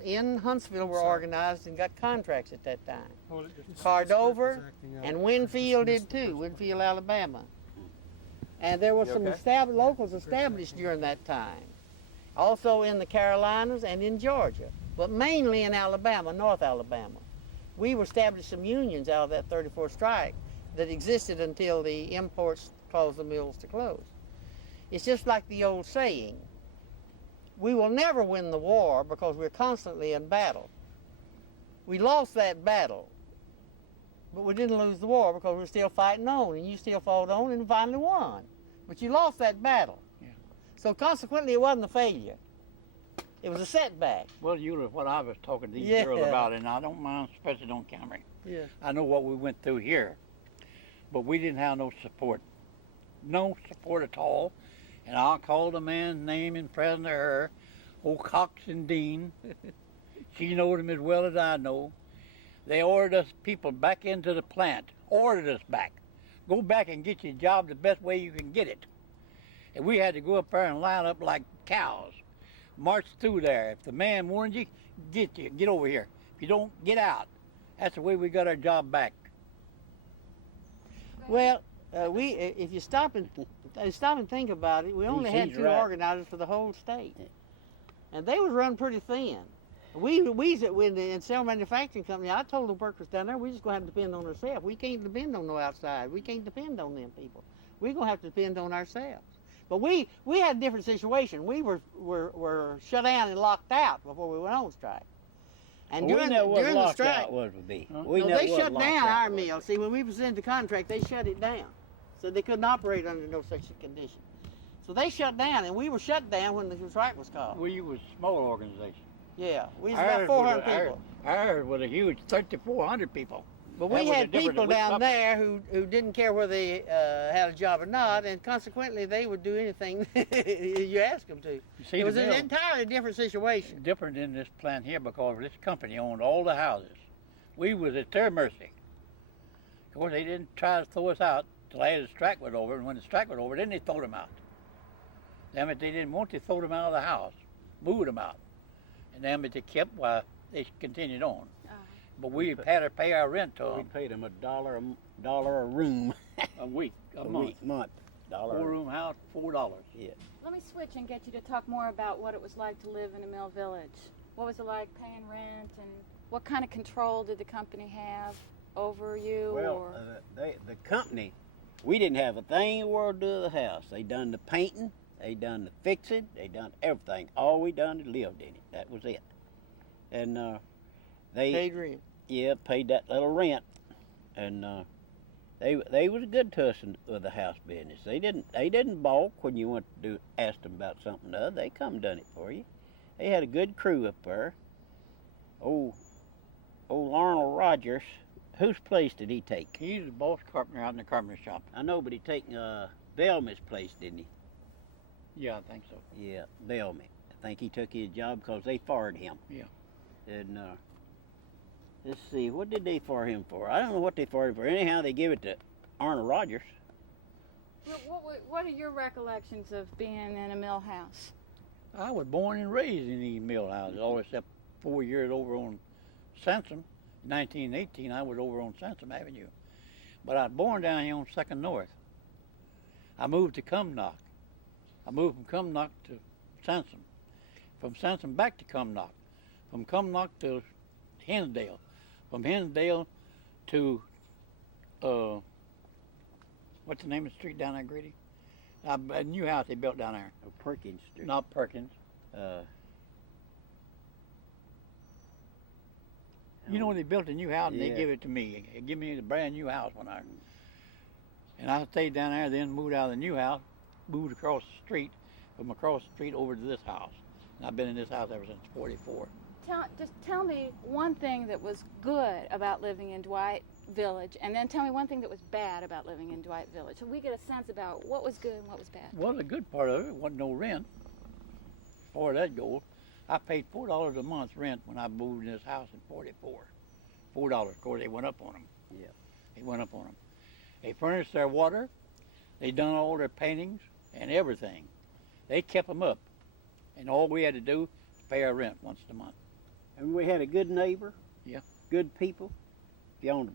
in Huntsville were organized and got contracts at that time. Well, Cardover and Winfield did too, Winfield, Alabama. And there were some locals established during that time. Also in the Carolinas and in Georgia, but mainly in Alabama, North Alabama. We established some unions out of that 34 strike that existed until the imports caused the mills to close. It's just like the old saying, we will never win the war because we're constantly in battle. We lost that battle, but we didn't lose the war because we're still fighting on, and you still fought on and finally won. But you lost that battle. Yeah. So consequently, it wasn't a failure. It was a setback. Well, Eula, what I was talking to these girls about, and I don't mind, especially on camera. Yeah. I know what we went through here, but we didn't have no support. No support at all. And I'll call the man's name in presence of her, old Cox and Dean. She knows him as well as I know. They ordered us people back into the plant, ordered us back. Go back and get your job the best way you can get it. And we had to go up there and line up like cows, march through there. If the man wanted you, get over here. If you don't, get out. That's the way we got our job back. Well, if you stop and think about it, we only had two organizers for the whole state, and they was run pretty thin. We in the cell manufacturing company, I told the workers down there, we just gonna have to depend on ourselves. We can't depend on no outside. We can't depend on them people. We're gonna have to depend on ourselves. But we had a different situation. We were shut down and locked out before we went on strike. And during the strike, they shut down our mill. See, when we presented the contract, they shut it down. So they couldn't operate under no such condition. So they shut down, and we were shut down when the strike was called. We was a small organization. Yeah, we was about 400 people. Ours was a huge 3,400 people. But we had people down there who didn't care whether they had a job or not, and consequently they would do anything you asked them to. See, it was an entirely different situation. Different in this plant here because this company owned all the houses. We was at their mercy. Of course, they didn't try to throw us out till after the strike was over, and when the strike was over, then they threw them out. Damn it, they didn't want to throw them out of the house, moved them out. And damn it, they kept while they continued on. But we had to pay our rent to them. We paid them $1 a room. a week, a month. Four-room house, $4. Yeah. Let me switch and get you to talk more about what it was like to live in a mill village. What was it like paying rent, and what kind of control did the company have over you? Well, the company, we didn't have a thing in the world to do with the house. They done the painting, they done the fixing, they done everything. All we done is lived in it. That was it. And they paid rent. Yeah, paid that little rent, and they was good to us with the house business. They didn't balk when you went to ask them about something or other. They come and done it for you. They had a good crew up there. Old Arnold Rogers, whose place did he take? He's the boss carpenter out in the carpenter shop. I know, but he taken Bellman's place, didn't he? Yeah, I think so. Yeah, Bellman. I think he took his job because they fired him. Yeah. And let's see, what did they fire him for? I don't know what they fired him for. Anyhow, they gave it to Arnold Rogers. What are your recollections of being in a mill house? I was born and raised in these mill houses, all except 4 years over on Sansom. In 1918, I was over on Sansom Avenue. But I was born down here on 2nd North. I moved to Cumnock. I moved from Cumnock to Sansom. From Sansom back to Cumnock. From Cumnock to Hinsdale. From Hinsdale to, what's the name of the street down there, Grady? A new house they built down there. Perkins Street. Not Perkins. You know when they built a new house and they gave it to me. They gave me a brand new house and I stayed down there, then moved out of the new house, moved across the street, from across the street over to this house. And I've been in this house ever since '44. Just tell me one thing that was good about living in Dwight Village, and then tell me one thing that was bad about living in Dwight Village, so we get a sense about what was good and what was bad. Well, the good part of it wasn't no rent. As far as that goes, I paid $4 a month rent when I moved in this house in '44. $4. Of course, they went up on them. Yeah. They went up on them. They furnished their water. They done all their paintings and everything. They kept them up, and all we had to do was pay our rent once a month. And we had a good neighbor. Yeah. Good people. If you owned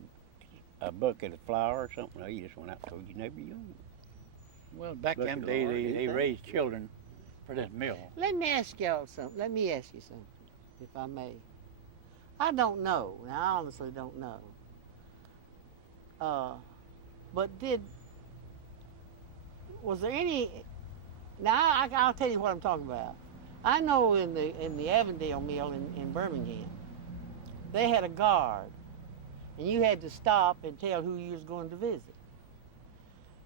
a bucket of flour or something, you just went out and told your neighbor you owned it. Well, back Bucket in of the day, flour, they anything. raised children for this mill. Let me ask y'all something. Let me ask you something, if I may. I don't know. Now, I honestly don't know. But was there any? Now I'll tell you what I'm talking about. I know in the Avondale mill in Birmingham, they had a guard, and you had to stop and tell who you was going to visit.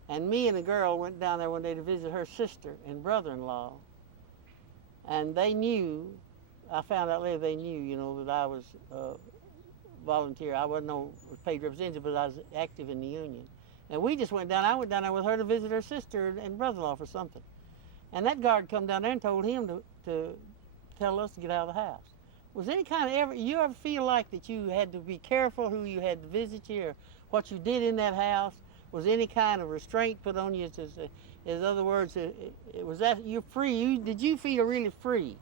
And me and a girl went down there one day to visit her sister and brother-in-law, and they knew. I found out later they knew, you know, that I was volunteer. I wasn't no paid representative, but I was active in the union. And we just went down. I went down there with her to visit her sister and brother-in-law for something. And that guard come down there and told him to tell us to get out of the house. Was any kind of you ever feel like that you had to be careful who you had to visit you or what you did in that house? Was any kind of restraint put on you? In other words, was that you're free? Did you feel really free?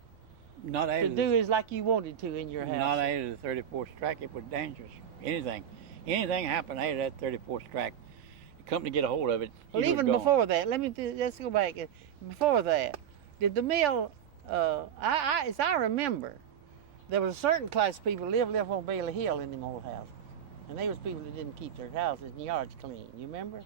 Not out To of do as like you wanted to in your house. Not out of the 34th strike. It was dangerous. Anything happened out of that 34th strike, the company get a hold of it. Well, even before that, let's go back. Before that, did the mill? As I remember, there was a certain class of people lived on Bailey Hill in them old houses, and they was people that didn't keep their houses and yards clean. You remember?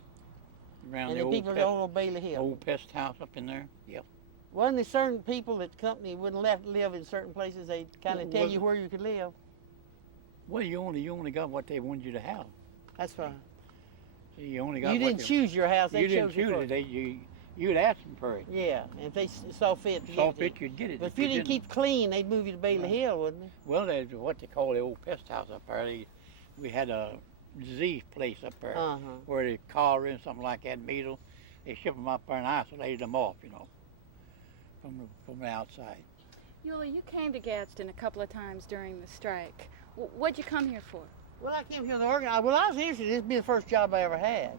Around And the the people that owned on Bailey Hill. old pest house up in there. Yep. Wasn't there certain people that the company wouldn't let live in certain places? They kind of tell Well, you where you could live. Well, you only got what they wanted you to have. That's fine. So you only got. You what didn't they, choose your house. They You didn't chose your choose it. You'd ask them for it. Yeah, and if they saw fit. to Saw give it to you. fit, you'd get it. But if you didn't keep clean, they'd move you to Bailey Hill, wouldn't they? Well, there's what they call the old pest house up there. We had a disease place up there where the cholera and something like that, measles. They ship them up there and isolated them off, you know, from the outside. Eula, you came to Gadsden a couple of times during the strike. What'd you come here for? Well, I came here to organize. Well, I was interested. This would be the first job I ever had.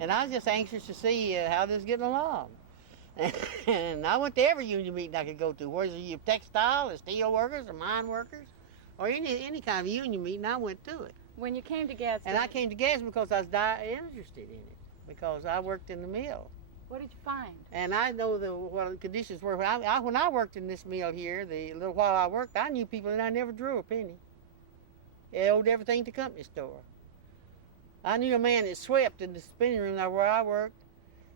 And I was just anxious to see how this was getting along. And I went to every union meeting I could go to, whether you textile or steel workers or mine workers or any kind of union meeting, I went to it. When you came to Gadsden... And I came to Gadsden because I was interested in it, because I worked in the mill. What did you find? And I know what the conditions were. When I worked in this mill here, the little while I worked, I knew people that I never drew a penny. They owed everything to company store. I knew a man that swept in the spinning room there where I worked.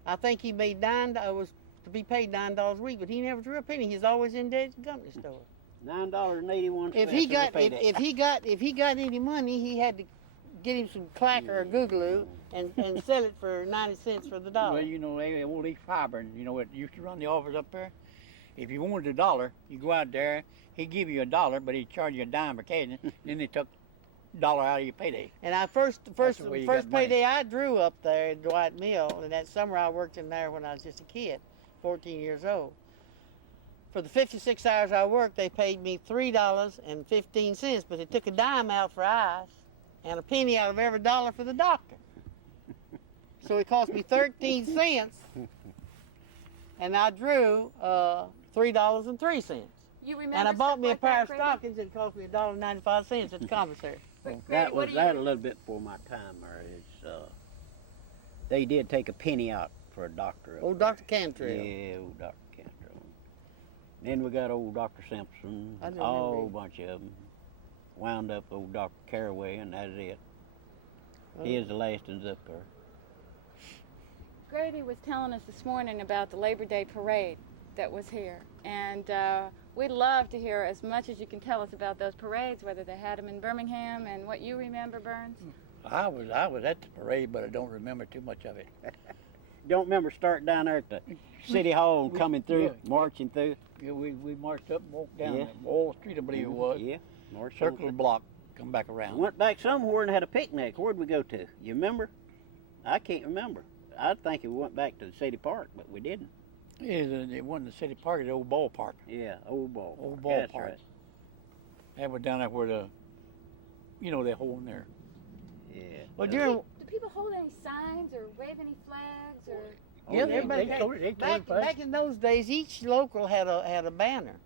I think he made was to be paid $9 a week, but he never drew a penny. He was always in debt at the company store. $9.81. If he got any money, he had to get him some clacker or googaloo and sell it for 90 cents for the dollar. Well, you know, they old East Fiber, you know, it used to run the office up there. If you wanted $1, you go out there, he'd give you $1, but he'd charge you a dime per case, and then they took $1 out of your payday. And I first the got payday I drew up there at Dwight Mill, and that summer I worked in there when I was just a kid, 14 years old. For the 56 hours I worked, they paid me $3.15, but they took a dime out for ice and a penny out of every dollar for the doctor. So it cost me 13 cents, and I drew $3.03. You remember? And I bought me a like pair that, of Grady? stockings that cost me $1.95 at the commissary. Well, Grady, that what was do you- a little bit before my time there. They did take a penny out for a doctor. up Old there. Dr. Cantrell. Yeah, old Dr. Cantrell. Then we got old Dr. Simpson, I don't a whole remember. bunch of them. Wound up old Dr. Caraway, and that's it. Oh. He is the last ones up there. Grady was telling us this morning about the Labor Day parade that was here, and we'd love to hear as much as you can tell us about those parades, whether they had them in Birmingham and what you remember, Burns. I was at the parade, but I don't remember too much of it. Don't remember starting down there at the City Hall and coming through, yeah. marching through? Yeah, we marched up and walked down Yeah. Wall Street, I believe it was. Yeah, marched Circle the block, come back around. Went back somewhere and had a picnic. Where'd we go to? You remember? I can't remember. I think we went back to the city park, but we didn't. It wasn't the city park, it was the old ballpark. Yeah, old ball. Old That's ballpark. right. That was down there where they hold in there. Yeah. Well, Do during people hold any signs or wave any flags or? yeah, they everybody told it, they told it, back in those days, each local had a banner,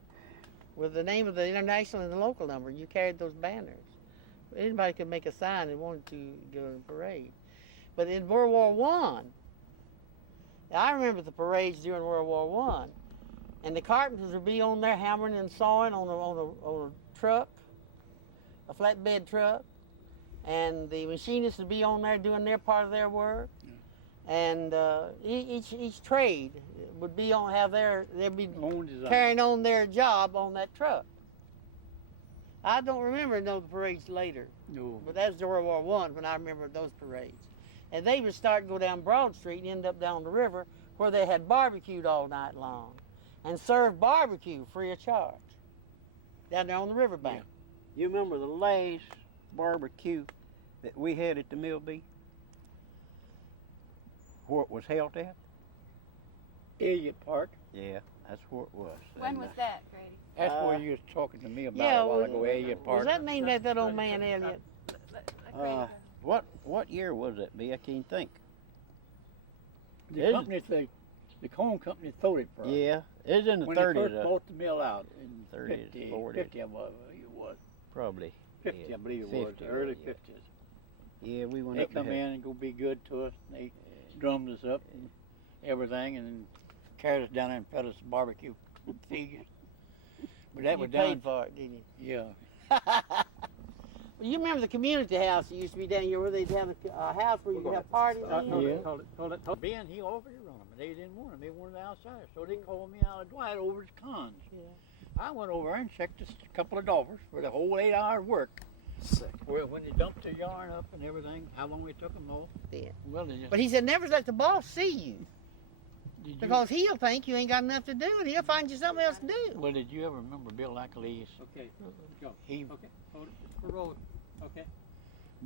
with the name of the international and the local number. You carried those banners. Anybody could make a sign and wanted to go to the parade. But in World War One, I remember the parades during World War One, and the carpenters would be on there hammering and sawing on a truck, a flatbed truck, and the machinists would be on there doing their part of their work. And each trade would be they'd be carrying on their job on that truck. I don't remember the parades later, but that's World War One when I remember those parades. And they would start to go down Broad Street and end up down the river where they had barbecued all night long and served barbecue free of charge down there on the riverbank. Yeah. You remember the last barbecue that we had at the Mill B? Where it was held at? Elliott Park. Yeah, that's where it was. When was that, Grady? That's where you was talking to me about a while ago, Elliott Park. Was that named after that old man, Elliott? What year was that, B? I can't think. The company, the corn company sold it for us. Yeah, it was in the 30s. When they first bought the mill out in 30s, 50, 40s. 50 I believe it was. Probably. 50, yeah, I believe it 50, was, early yeah. 50s. Yeah, we went They up come in and go be good to us. And they drummed us up and everything, and then carried us down there and fed us barbecue feed. But that was You done. paid for it, didn't you? Yeah. Well, you remember the community house that used to be down here where they'd have a house where you'd have parties in? Ben, he offered to run them, but they didn't want them. They wanted the outsiders. So they called me out of Dwight over to Cons. Yeah. I went over and checked just a couple of dollars for the whole 8 hour work. Sick. Where when they dumped the yarn up and everything, how long it took them all. Yeah. Well, they just. But he said never let the boss see you Did because he'll think you ain't got enough to do and he'll find you something else to do. Well, did you ever remember Bill Ackley's? Okay, go. He, Okay, hold it. We're rolling. Okay.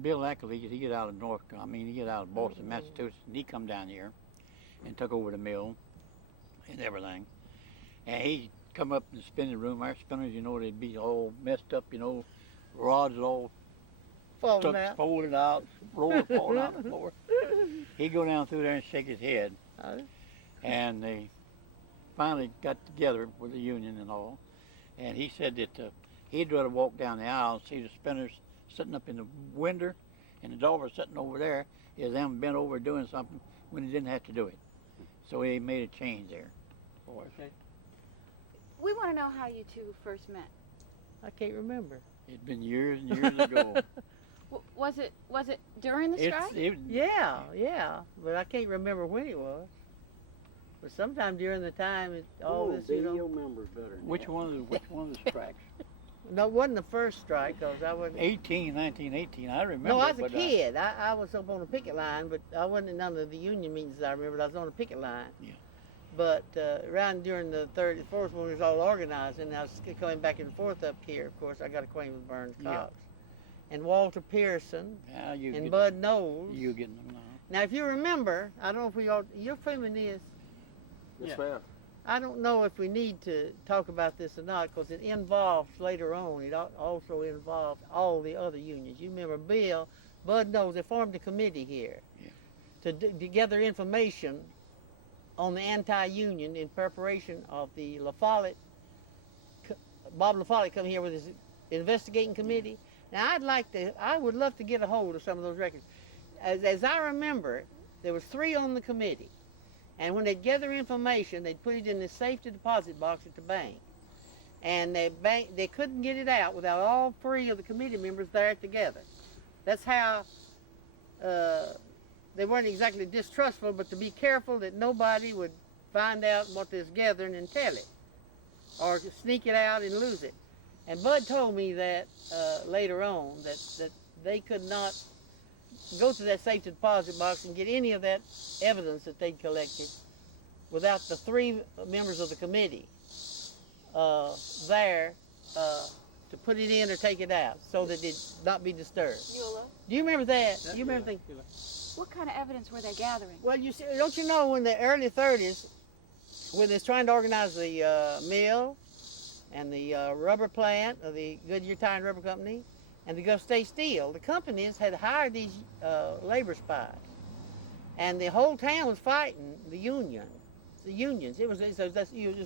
Bill Ackley, he get out of he get out of Boston, Massachusetts, and he come down here and took over the mill and everything. And he come up in the spinning room. Our spinners, you know, they'd be all messed up, you know, rods all Falling out. folded out, rolled falling out on the floor. He'd go down through there and shake his head. And they finally got together with the union and all. And he said that he'd rather walk down the aisle and see the spinners sitting up in the window and the dollar sitting over there is them bent over doing something when he didn't have to do it. So he made a change there for us. Okay. We want to know how you two first met. I can't remember. It's been years and years ago. Was it during the strike? Yeah. But I can't remember when it was. But sometime during the time, all this, you know. Your members better than Which that. one of the strikes? No, it wasn't the first strike because I wasn't. 1918, I remember. No, I was a but, kid. I was up on the picket line, but I wasn't in none of the union meetings I remember. I was on the picket line. Yeah. But around during the 34th when we was all organized, and I was coming back and forth up here, of course, I got acquainted with Burns Cox. And Walter Pearson, Now you and get, Bud Knowles. You getting them now. Now, if you remember, I don't know if we all, you're feminist. Yes, ma'am. I don't know if we need to talk about this or not because it involves later on, it also involved all the other unions. You remember Bud Knowles, they formed a committee here to gather information on the anti-union in preparation of the Bob La Follette come here with his investigating committee. Now I would love to get a hold of some of those records. As I remember, there was 3 on the committee. And when they'd gather information, they'd put it in the safety deposit box at the bank. And they couldn't get it out without all 3 of the committee members there together. That's how they weren't exactly distrustful, but to be careful that nobody would find out what they're gathering and tell it, or sneak it out and lose it. And Bud told me that later on that they could not go to that safety deposit box and get any of that evidence that they'd collected without the 3 members of the committee there to put it in or take it out so that it not be disturbed. Eula, Do you remember that? You remember things? what kind of evidence were they gathering? Well, you see, don't you know in the early 30s, when they was trying to organize the mill and the rubber plant of the Goodyear Tire and Rubber Company and the Gulf State Steel, the companies had hired these labor spies, and the whole town was fighting the unions. It was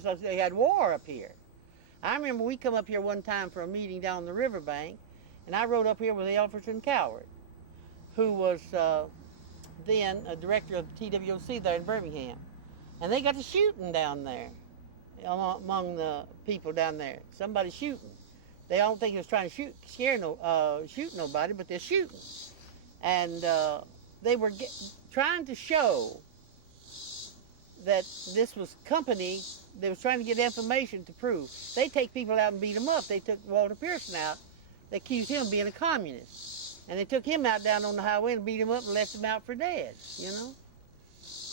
like they had war up here. I remember we come up here one time for a meeting down the riverbank, and I rode up here with Elferton Coward, who was then a director of TWOC there in Birmingham. And they got to shooting down there among the people down there. Somebody shooting. They don't think he was trying to shoot nobody, but they're shooting. And they were trying to show that this was company that was trying to get information to prove. They take people out and beat them up. They took Walter Pearson out. They accused him of being a communist. And they took him out down on the highway and beat him up and left him out for dead, you know?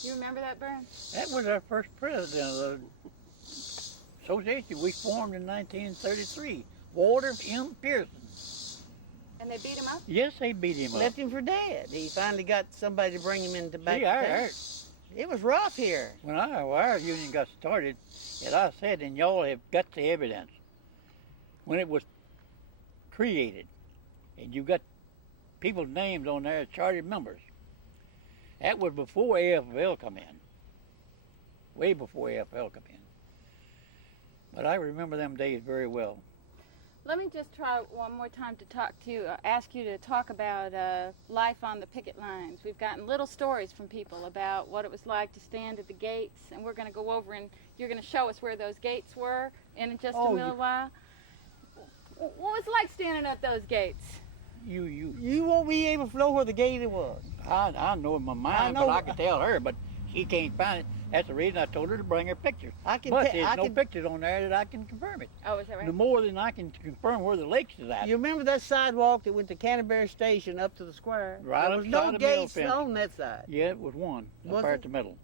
You remember that, Bern? That was our first president of the association. We formed in 1933. Walter M. Pearson. And they beat him up? Yes, they beat him up. Left him for dead. He finally got somebody to bring him into back. See, I heard. It was rough here. When our union got started, as I said, and y'all have got the evidence, when it was created, and you got people's names on there as chartered members, that was before AFL come in. Way before AFL come in. But I remember them days very well. Let me just try one more time to ask you to talk about life on the picket lines. We've gotten little stories from people about what it was like to stand at the gates, and we're going to go over and you're going to show us where those gates were in just a little while. What was it like standing at those gates? You won't be able to know where the gate was. I know in my mind, but I can tell her, but she can't find it. That's the reason I told her to bring her pictures. But there's no pictures on there that I can confirm it. Oh, is that right? No more than I can confirm where the lakes is at. You remember that sidewalk that went to Canterbury Station up to the square? Right there was no gates on that side. Yeah, it was one up there at the middle.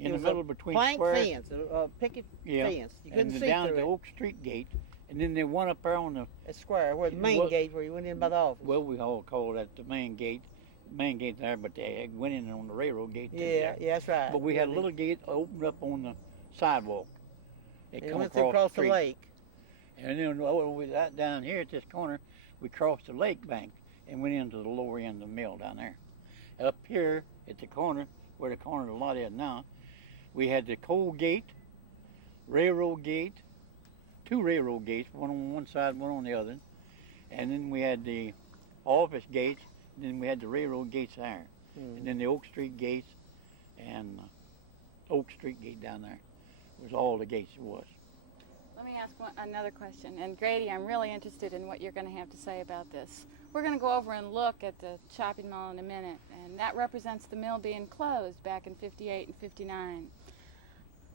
In the middle between plank square. Fence, a picket fence. You couldn't and see down through at the it. Oak Street gate. And then there one up there on the square, where the main gate where you went in by the office. Well, we all call that the main gate. Main gate there, but they went in on the railroad gate. Yeah, that's right. But we had a little gate opened up on the sidewalk. It went across the lake. And then with that down here at this corner, we crossed the lake bank and went into the lower end of the mill down there. Up here at the corner, where the corner of the lot is now, we had the coal gate, railroad gate, two railroad gates, one on one side, one on the other. And then we had the office gates. Then we had the railroad gates there, and then the Oak Street gates, and Oak Street gate down there was all the gates it was. Let me ask another question. And Grady, I'm really interested in what you're going to have to say about this. We're going to go over and look at the shopping mall in a minute, and that represents the mill being closed back in '58 and '59.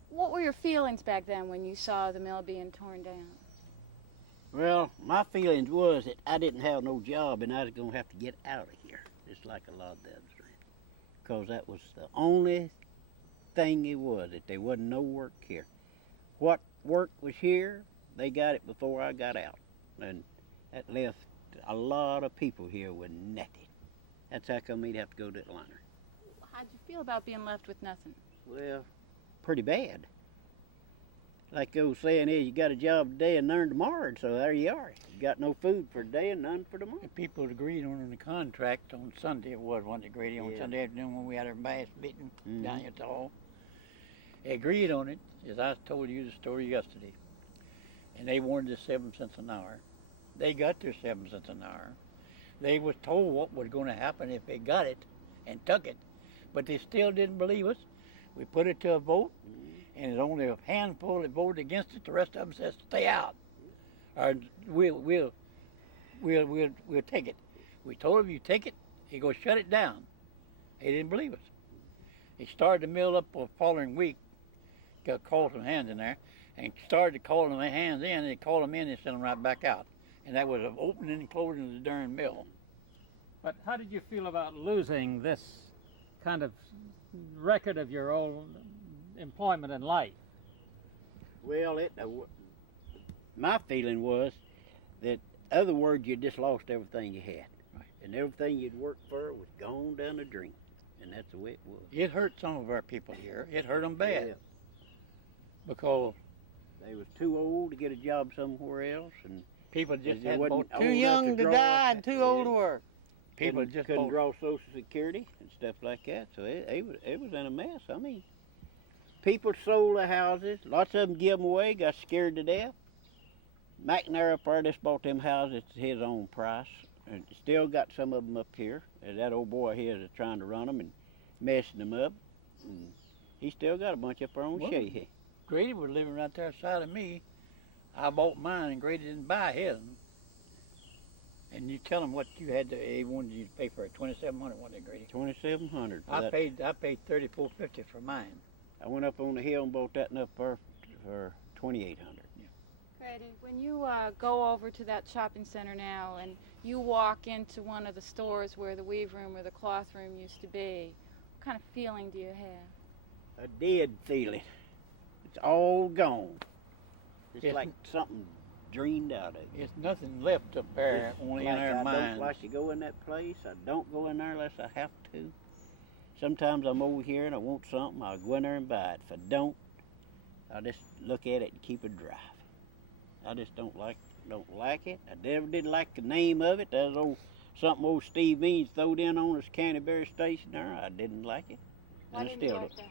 What were your feelings back then when you saw the mill being torn down? Well, my feelings was that I didn't have no job and I was going to have to get out of here, just like a lot of the others did. Because that was the only thing it was, that there wasn't no work here. What work was here, they got it before I got out. And that left a lot of people here with nothing. That's how come we'd have to go to Atlanta. How'd you feel about being left with nothing? Well, pretty bad. Like the old saying is, you got a job today and none tomorrow, and so there you are. You got no food for today and none for tomorrow. The people agreed on the contract on Sunday, it was, wasn't it, Grady, on Sunday afternoon when we had our bass beating down here at the hall. They agreed on it, as I told you the story yesterday. And they wanted the 7 cents an hour. They got their 7 cents an hour. They was told what was going to happen if they got it and took it, but they still didn't believe us. We put it to a vote. And there's only a handful that voted against it. The rest of them says stay out, or we'll take it. We told him you take it, he go shut it down. He didn't believe us. He started the mill up the following week, got called some hands in there, and started calling the hands in. And they called them in and sent them right back out. And that was an opening and closing of the darn mill. But how did you feel about losing this kind of record of your old employment in life? Well, my feeling was that, other words, you just lost everything you had. Right. And everything you'd worked for was gone down the drain. And that's the way it was. It hurt some of our people here. It hurt them bad. Yeah. Because they was too old to get a job somewhere else, and people just they had wasn't both. Too young to die and too old to work. People just couldn't draw Social Security and stuff like that. So it was in a mess. I mean, people sold their houses. Lots of them gave them away, got scared to death. McNair up there just bought them houses at his own price. And still got some of them up here. And that old boy here is trying to run them and messing them up. And he still got a bunch up there on Shea. Grady was living right there outside of me. I bought mine and Grady didn't buy his. And you tell him what you had to, he wanted you to pay for it, $2,700, wasn't it, Grady? $2,700. I paid $34.50 for mine. I went up on the hill and bought that up there for $2,800. Grady, when you go over to that shopping center now and you walk into one of the stores where the weave room or the cloth room used to be, what kind of feeling do you have? A dead feeling. It's all gone. It's Yes. like something dreamed out of it. There's nothing left up there, only in our I mind. don't like to go in that place. I don't go in there unless I have to. Sometimes I'm over here and I want something, I'll go in there and buy it. If I don't, I'll just look at it and keep it driving. I just don't like it. I never did like the name of it. That was something old Steve Means throwed in on us Canterbury Station there. I didn't like it. Why And I didn't you still like don't. that?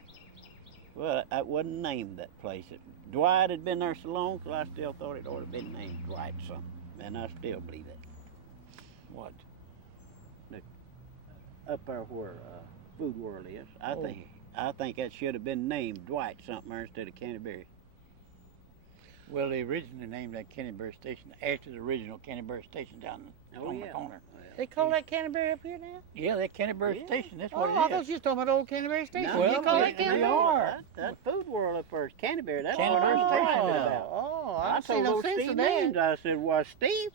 Well, I wasn't named that place. Dwight had been there so long, so I still thought it ought to have been named Dwight something. And I still believe it. What? Up there where Food World is, I think that should have been named Dwight something there instead of Canterbury. Well, they originally named that Canterbury Station after the original Canterbury Station down on the corner. They call that Canterbury up here now? Yeah, that Canterbury Yeah. Station, that's Oh, what I it thought is. you was talking about old Canterbury Station. No, They well, call they- that they Canterbury? are. That Food World up there is Canterbury. That's Canterbury what I'm Station. talking about. Oh, I I don't see told no old sense Steve in that. Means, I said, well, Steve,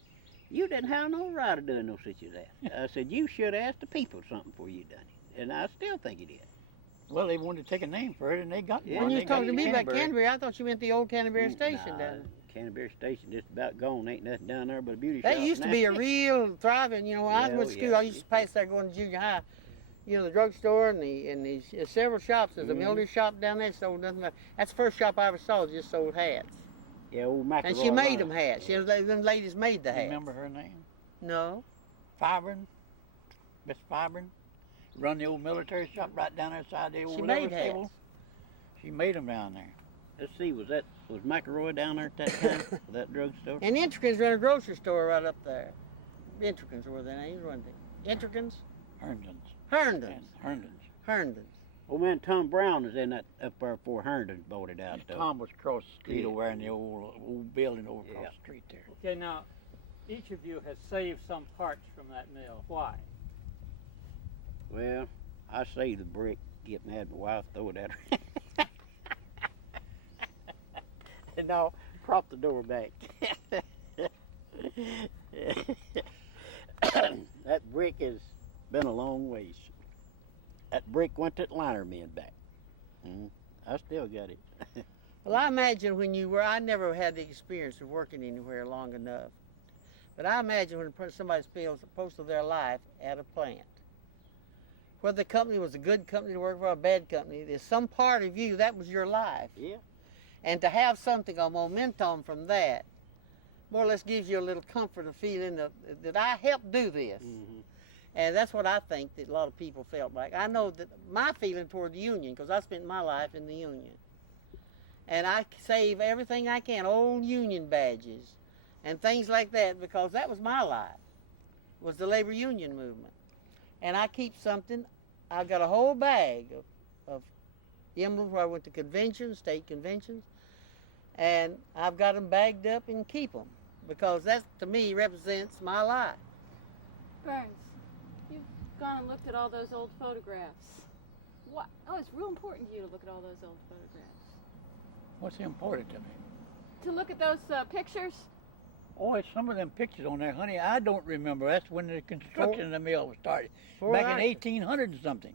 you didn't have no right of doing no such as that. I said, you should have asked the people something before you done it. And I still think it is. Well, they wanted to take a name for it, and they got Yeah. one. When you They was got talking to me about Canterbury. Canterbury, I thought you meant the old Canterbury Station Nah, down there. Canterbury Station just about gone. Ain't nothing down there but a beauty That shop. used to now. be a real thriving, when I Yeah, went to school, yeah. I used to pass there going to junior high. The drugstore and the several shops. There's a Mhm. millinery shop down there, sold nothing but, that's the first shop I ever saw, just sold hats. Yeah, old McElroy. And she made Line. them hats. Them ladies made the hats. Remember her name? No. Fibrin, Miss Fibrin, run the old military shop right down there side the old She liver made hats. stable. She made them down there. Let's see, was McElroy down there at that time? For that drugstore? And Intricans run a grocery store right up there. Intricans were their names, weren't they? Intricans? Herndon's. Herndons. And Herndon's. Herndons. Old man Tom Brown was in that up there before Herndon bought it out And though. Tom was across the street Yeah. over there in the old building over across Yeah. the street there. Okay, now, each of you has saved some parts from that mill. Why? Well, I saved the brick, get mad at my wife, throw it at her. And no, prop the door back. That brick has been a long ways. That brick went to the liner men back. I still got it. Well, I imagine when you were, I never had the experience of working anywhere long enough. But I imagine when somebody spends most of their life at a plant, whether the company was a good company to work for or a bad company, there's some part of you, that was your life. Yeah. And to have something, a momentum from that, more or less gives you a little comfort of feeling that I helped do this. Mm-hmm. And that's what I think that a lot of people felt like. I know that my feeling toward the union, because I spent my life in the union. And I save everything I can, old union badges and things like that, because that was my life, was the labor union movement. And I keep something, I've got a whole bag of emblems where I went to conventions, state conventions, and I've got them bagged up and keep them, because that, to me, represents my life. Burns, you've gone and looked at all those old photographs. What? Oh, it's real important to you to look at all those old photographs. What's important to me? To look at those pictures? Oh, it's some of them pictures on there, honey. I don't remember. That's when the construction of the mill was started. Before Back I- in 1800 and something.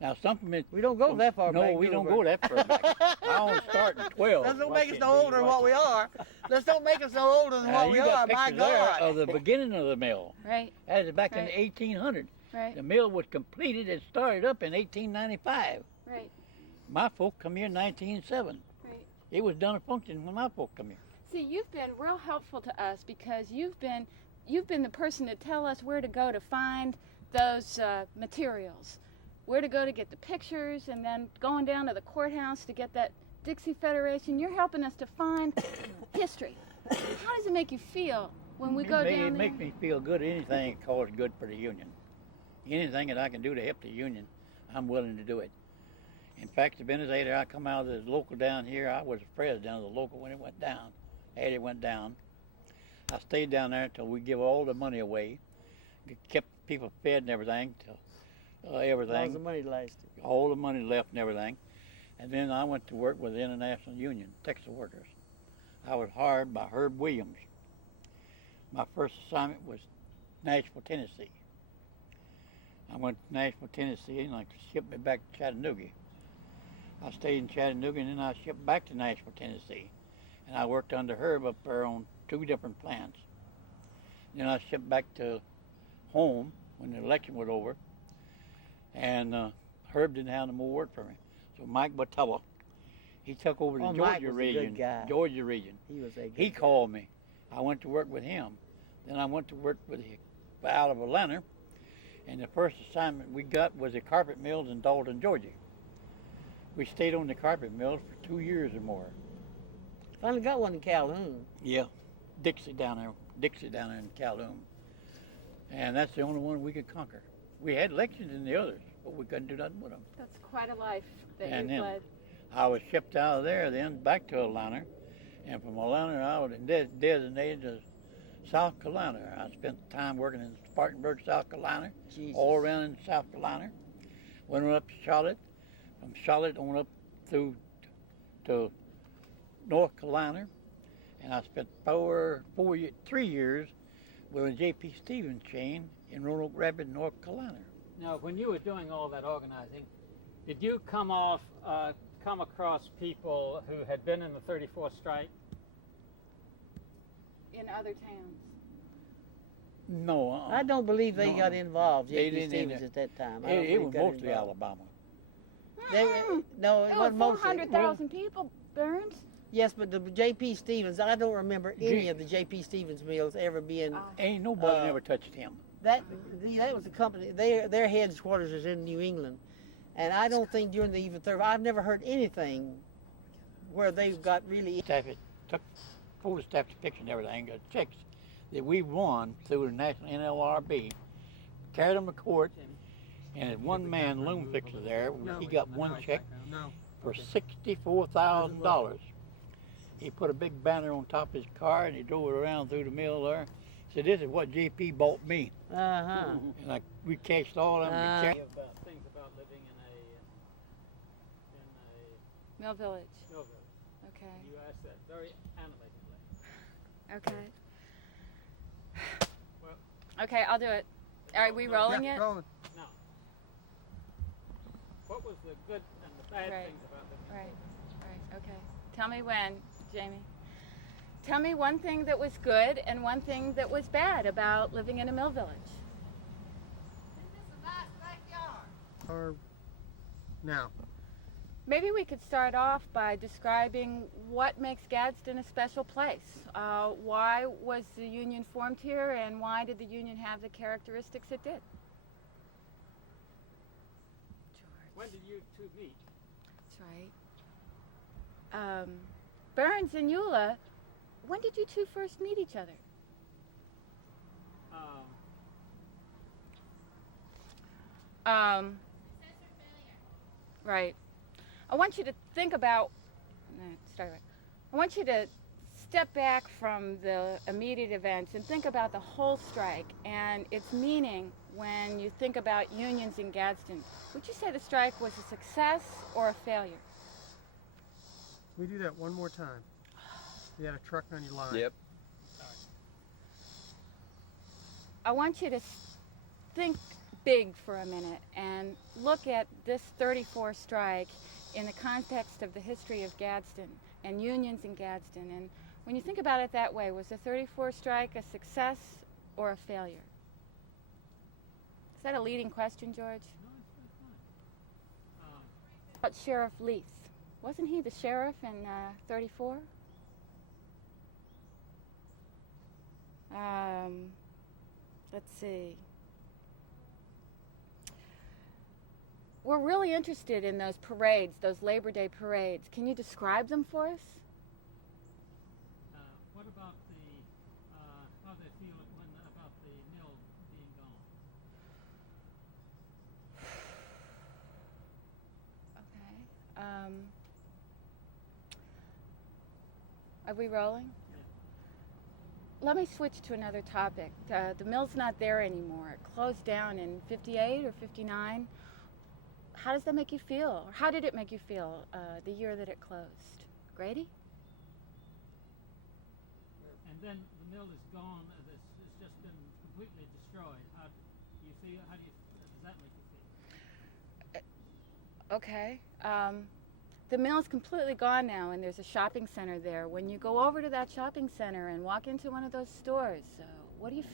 Now, something is... We don't go that far No, back. we do don't go that far back. I only start in 12. Let's don't make us no older than what we are. Let's don't make us no older than what you we got are, my pictures there God. of the beginning of the mill. Right, That is back Right. in 1800. right, The mill was completed and started up in 1895. right, My folk come here in 1907. right. It was done a function when my folk come here. See, you've been real helpful to us because you've been the person to tell us where to go to find those materials, where to go to get the pictures, and then going down to the courthouse to get that Dixie Federation. You're helping us to find history. How does it make you feel when we go down there? It makes me feel good. Anything that calls good for the union. Anything that I can do to help the union, I'm willing to do it. In fact, the minute later I come out of the local down here, I was the president of the local when it went down. As it went down, I stayed down there until we give all the money away, kept people fed and everything, till everything. All the money lasted. All the money left and everything. And then I went to work with the International Union, Texas Workers. I was hired by Herb Williams. My first assignment was Nashville, Tennessee. I went to Nashville, Tennessee, and they shipped me back to Chattanooga. I stayed in Chattanooga, and then I shipped back to Nashville, Tennessee. And I worked under Herb up there on 2 different plants. Then I shipped back to home when the election was over. And Herb didn't have no more work for me. So Mike Batella, he took over the Georgia region. Georgia region. He was a good He guy. called me. I went to work with him. Then I went to work with out of Atlanta. And the first assignment we got was the carpet mills in Dalton, Georgia. We stayed on the carpet mills for 2 years or more. Finally got one in Calhoun. Yeah, Dixie down there in Calhoun. And that's the only one we could conquer. We had elections in the others, but we couldn't do nothing with them. That's quite a life that And you've then led. I was shipped out of there then back to Atlanta. And from Atlanta, I was designated to South Carolina. I spent time working in Spartanburg, South Carolina, Jesus. all around in South Carolina. Went on up to Charlotte. From Charlotte on up through to North Carolina. And I spent 3 years with a J.P. Stevens chain in Roanoke Rapids, North Carolina. Now, when you were doing all that organizing, did you come across people who had been in the 34th strike? In other towns. No. I don't believe they got involved, They J.P. didn't Stevens, either. at that time. I don't It think was got mostly involved. Alabama. No, it There were wasn't mostly. 400,000 people, Burns. Yes, but the J.P. Stevens, I don't remember any of the J.P. Stevens mills ever being. Ain't nobody never touched him. That was the company. Their headquarters is in New England, and I don't think during the even third. I've never heard anything where they got really. Staff it took photographed the picture and everything, got checks that we won through the National NLRB, carried them to court, and as one man loom fixer there, he got one check for $64,000. He put a big banner on top of his car and he drove it around through the mill there. He said, "This is what JP bought me." Uh-huh. And we cashed all of them. About things about living in Mill Village. a mill village. Okay. You asked that very animatedly. Okay. Well, Okay, I'll do it. Are we rolling it? No. What was the good and the bad Right. things about living in Right. Okay. Tell me when, Jamie. Tell me one thing that was good and one thing that was bad about living in a mill village. Or now? Maybe we could start off by describing what makes Gadsden a special place. Why was the union formed here, and why did the union have the characteristics it did? George. When did you two meet? That's right. Burns and Eula, when did you two first meet each other? Right. I want you to think about, I want you to step back from the immediate events and think about the whole strike and its meaning when you think about unions in Gadsden. Would you say the strike was a success or a failure? We do that one more time. You had a truck on your line. Yep. I want you to think big for a minute and look at this 34 strike in the context of the history of Gadsden and unions in Gadsden. And when you think about it that way, was the 34 strike a success or a failure? Is that a leading question, George? About Sheriff Leith. Wasn't he the sheriff in 34? Let's see. We're really interested in those parades, those Labor Day parades. Can you describe them for us? what about how they feel about the mill being gone? Okay. Are we rolling? Let me switch to another topic. The mill's not there anymore. It closed down in 58 or 59. How does that make you feel? Or how did it make you feel the year that it closed? Grady? And then the mill is gone. It's just been completely destroyed. How do you feel? Does that make you feel? Okay. The mill's completely gone now, and there's a shopping center there. When you go over to that shopping center and walk into one of those stores, what do you